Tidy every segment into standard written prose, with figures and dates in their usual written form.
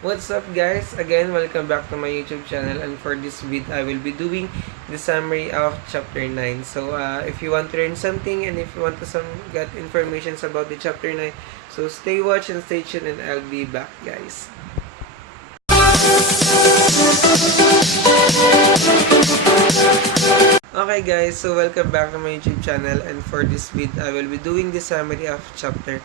What's up guys? Again, welcome back to my YouTube channel, and for this vid, I will be doing the summary of chapter 9. So if you want to learn something and if you want to get information about the chapter 9, so stay watch and stay tuned, and I'll be back guys. Okay guys, so welcome back to my YouTube channel, and for this vid, I will be doing the summary of chapter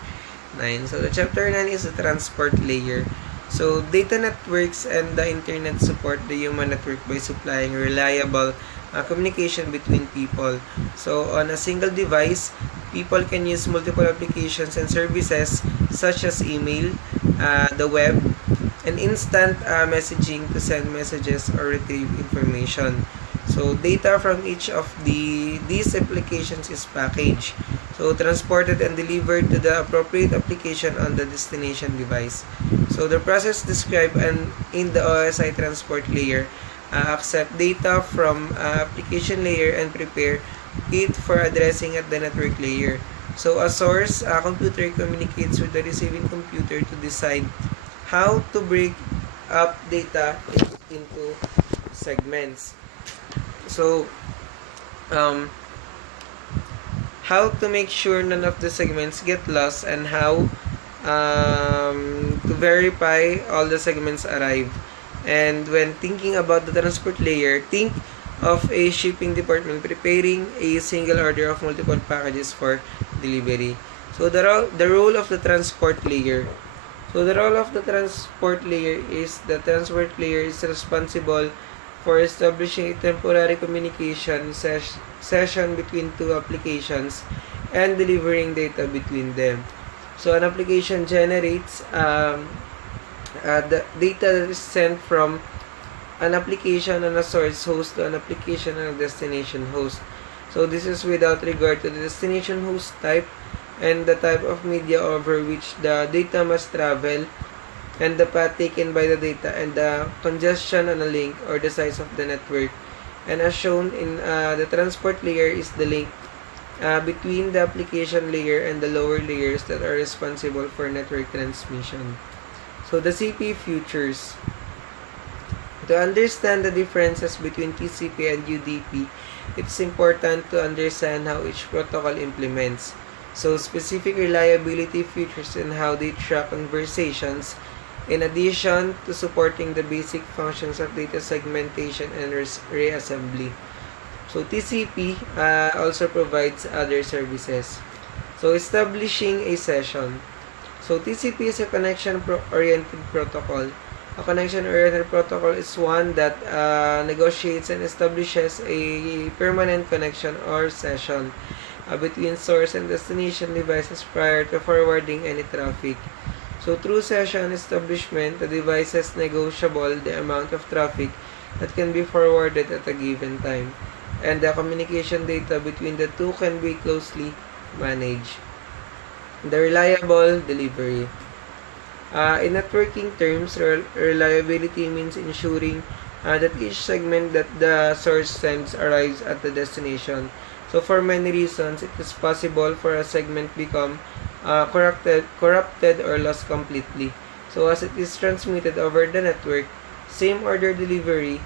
9. So the chapter 9 is the transport layer. So data networks and the internet support the human network by supplying reliable communication between people. So on a single device, people can use multiple applications and services such as email, the web, and instant messaging to send messages or retrieve information. So data from each of these applications is packaged, so transported and delivered to the appropriate application on the destination device. So the process described in the OSI transport layer accept data from application layer and prepare it for addressing at the network layer. So a source computer communicates with the receiving computer to decide how to break up data into segments. So, how to make sure none of the segments get lost, and how to verify all the segments arrive. And when thinking about the transport layer, think of a shipping department preparing a single order of multiple packages for delivery. So the role of the transport layer. So the role of the transport layer is the transport layer is responsible for establishing a temporary communication session between two applications and delivering data between them. So an application generates the data that is sent from an application on a source host to an application on a destination host. So this is without regard to the destination host type and the type of media over which the data must travel, and the path taken by the data, and the congestion on a link or the size of the network. And as shown in the transport layer is the link between the application layer and the lower layers that are responsible for network transmission. So the CP features. To understand the differences between TCP and UDP, it's important to understand how each protocol implements. So specific reliability features and how they track conversations, in addition to supporting the basic functions of data segmentation and reassembly. So TCP also provides other services. So establishing a session. So TCP is a connection-oriented protocol. A connection-oriented protocol is one that negotiates and establishes a permanent connection or session between source and destination devices prior to forwarding any traffic. So through session establishment, the device is negotiable the amount of traffic that can be forwarded at a given time, and the communication data between the two can be closely managed. The reliable delivery. In networking terms, reliability means ensuring that each segment that the source sends arrives at the destination. So for many reasons, it is possible for a segment become corrupted or lost completely. So as it is transmitted over the network, same order delivery,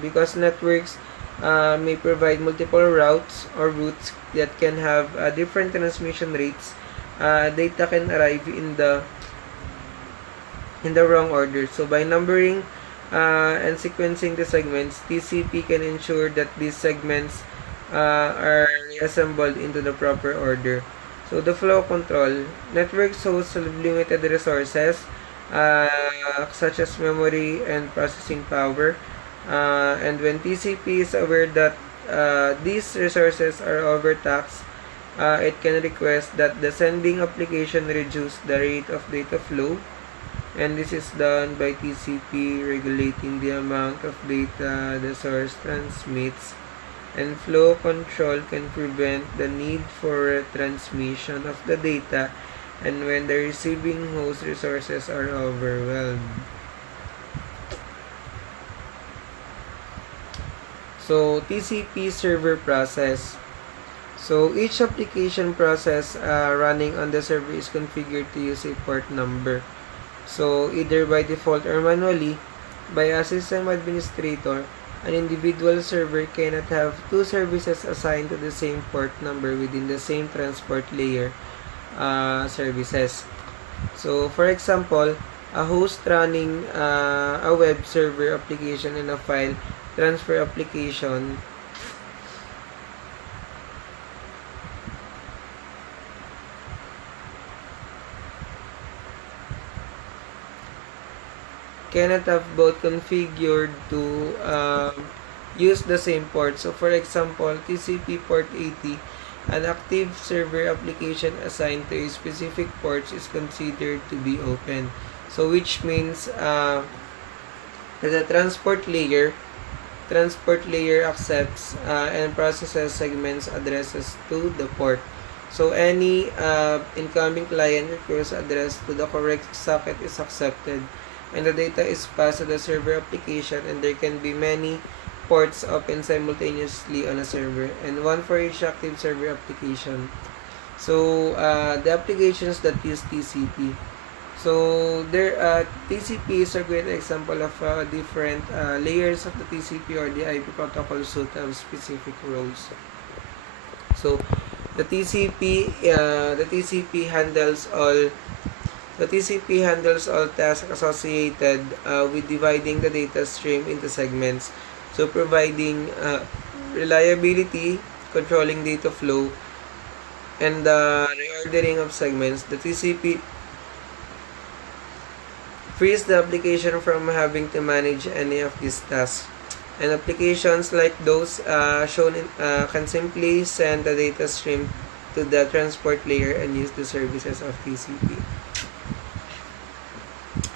because networks may provide multiple routes or routes that can have different transmission rates, data can arrive in the wrong order. So by numbering and sequencing the segments, TCP can ensure that these segments are reassembled into the proper order. So the flow control. Networks host limited resources such as memory and processing power. And when TCP is aware that these resources are overtaxed, it can request that the sending application reduce the rate of data flow, and this is done by TCP regulating the amount of data the source transmits. And flow control can prevent the need for transmission of the data and when the receiving host resources are overwhelmed. So TCP server process. So each application process running on the server is configured to use a port number. So either by default or manually, by a system administrator, an individual server cannot have two services assigned to the same port number within the same transport layer services. So for example, a host running a web server application and a file transfer application cannot have both configured to use the same port. So for example, TCP port 80, an active server application assigned to a specific port is considered to be open. So which means that the transport layer accepts and processes segments addresses to the port. So any incoming client request address to the correct socket is accepted, and the data is passed to the server application, and there can be many ports open simultaneously on a server, and one for each active server application. So the applications that use TCP. So there, TCP is a great example of different layers of the TCP or the IP protocol suite have specific roles. So the TCP handles all tasks associated with dividing the data stream into segments. So providing reliability, controlling data flow, and the reordering of segments. The TCP frees the application from having to manage any of these tasks. And applications like those shown can simply send the data stream to the transport layer and use the services of TCP.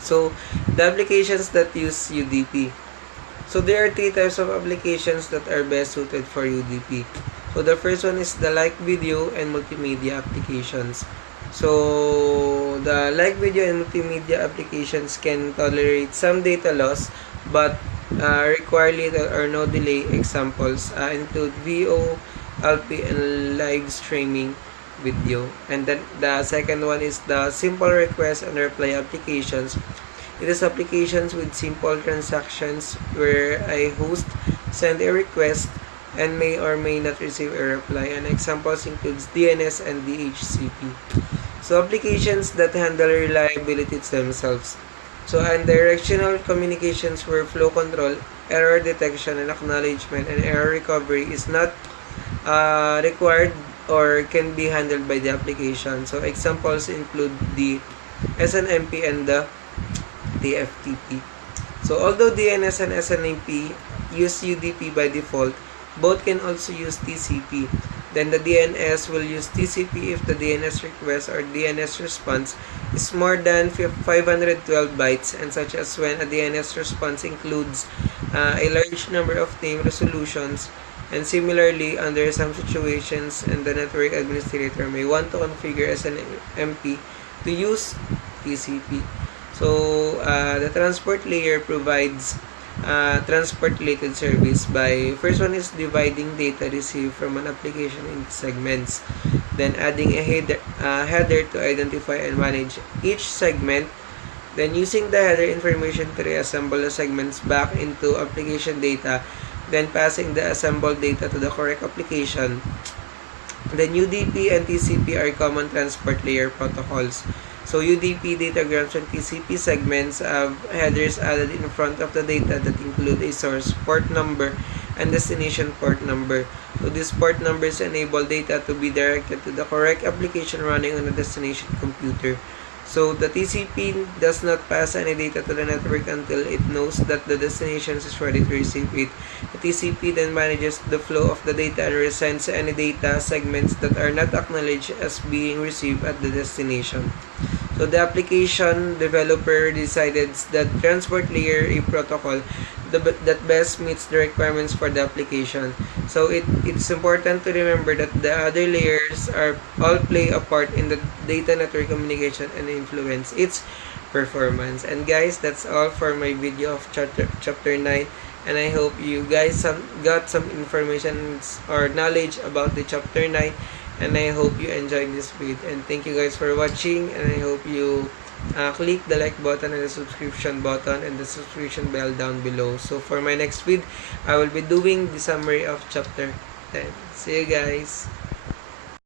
So, the applications that use UDP. So, there are three types of applications that are best suited for UDP. So, the first one is the like video and multimedia applications. So, the like video and multimedia applications can tolerate some data loss but require little or no delay. Examples include VO, LP, and live streaming video. And then the second one is the simple request and reply applications. It is applications with simple transactions where a host send a request and may or may not receive a reply. And examples includes DNS and DHCP. So applications that handle reliability themselves. So unidirectional communications where flow control, error detection and acknowledgement, and error recovery is not required or can be handled by the application. So examples include the SNMP and the TFTP. So although DNS and SNMP use UDP by default, both can also use TCP. Then the DNS will use TCP if the DNS request or DNS response is more than 512 bytes, and such as when a DNS response includes a large number of name resolutions. And similarly, under some situations, and the network administrator may want to configure SNMP to use TCP. So the transport layer provides transport-related service by, first one is dividing data received from an application into segments, then adding a header to identify and manage each segment, then using the header information to reassemble the segments back into application data, then passing the assembled data to the correct application. Then UDP and TCP are common transport layer protocols. So UDP datagrams and TCP segments have headers added in front of the data that include a source port number and destination port number. So these port numbers enable data to be directed to the correct application running on a destination computer. So the TCP does not pass any data to the network until it knows that the destination is ready to receive it. The TCP then manages the flow of the data and resends any data segments that are not acknowledged as being received at the destination. So the application developer decided that transport layer a protocol that best meets the requirements for the application. So it's important to remember that the other layers are all play a part in the data network communication and influence its performance. And guys, that's all for my video of chapter 9. And I hope you guys got some information or knowledge about the chapter 9. And I hope you enjoyed this video. And thank you guys for watching. And I hope you click the like button and the subscription button and the subscription bell down below. So for my next vid, I will be doing the summary of chapter 10. See you guys!